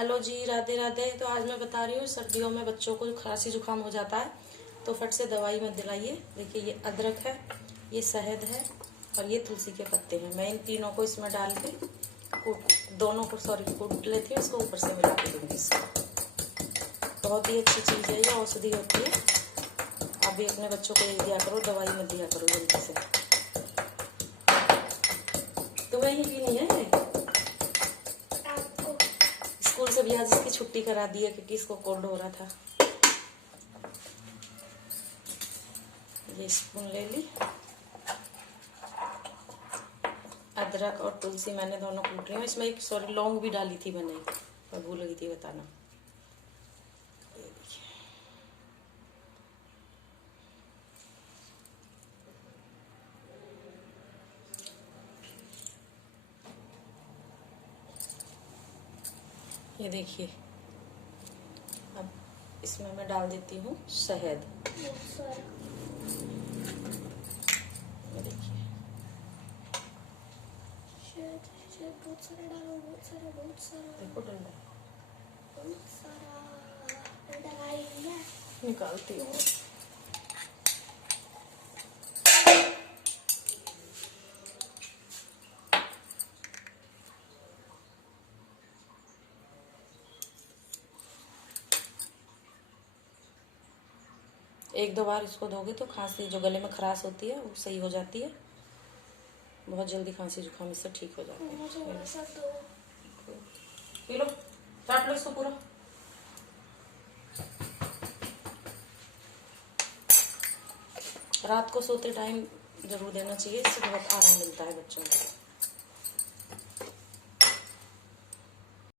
Hello जी, राधे राधे। तो आज मैं बता रही हूँ, सर्दियों में बच्चों को खांसी जुकाम हो जाता है तो फट से दवाई मत दिलाइए। देखिए, ये अदरक है, ये शहद है और ये तुलसी के पत्ते हैं। मैं इन तीनों को इसमें डाल के कूट लेती हूँ। इसको ऊपर से मिला के दूँगी। इसको बहुत ही अच्छी चीज़ है, ये औषधि होती है। आप भी अपने बच्चों को यही दिया करो, दवाई मत दिया करो जल्दी से। तुम्हें ही पीनी है? स्कूल से भी आज इसकी छुट्टी करा दी है क्योंकि इसको कोल्ड हो रहा था। ये स्पून ले ली। अदरक और तुलसी मैंने दोनों कूट रही हूँ। इसमें एक लौंग भी डाली थी मैंने, मैं भूल गई थी बताना। ये देखिए, अब इसमें मैं डाल देती हूँ शहद। ये देखिए, बहुत सारा डालो, बहुत सारा देखो डंडा डाला निकालती हूँ। एक दो बार इसको धोगे तो खांसी जो गले में खराश होती है वो सही हो जाती है। बहुत जल्दी खांसी जुकाम इससे ठीक हो जाता है। पी लो, चाट लो इसको पूरा। रात को सोते टाइम जरूर देना चाहिए, इससे बहुत आराम मिलता है बच्चों को।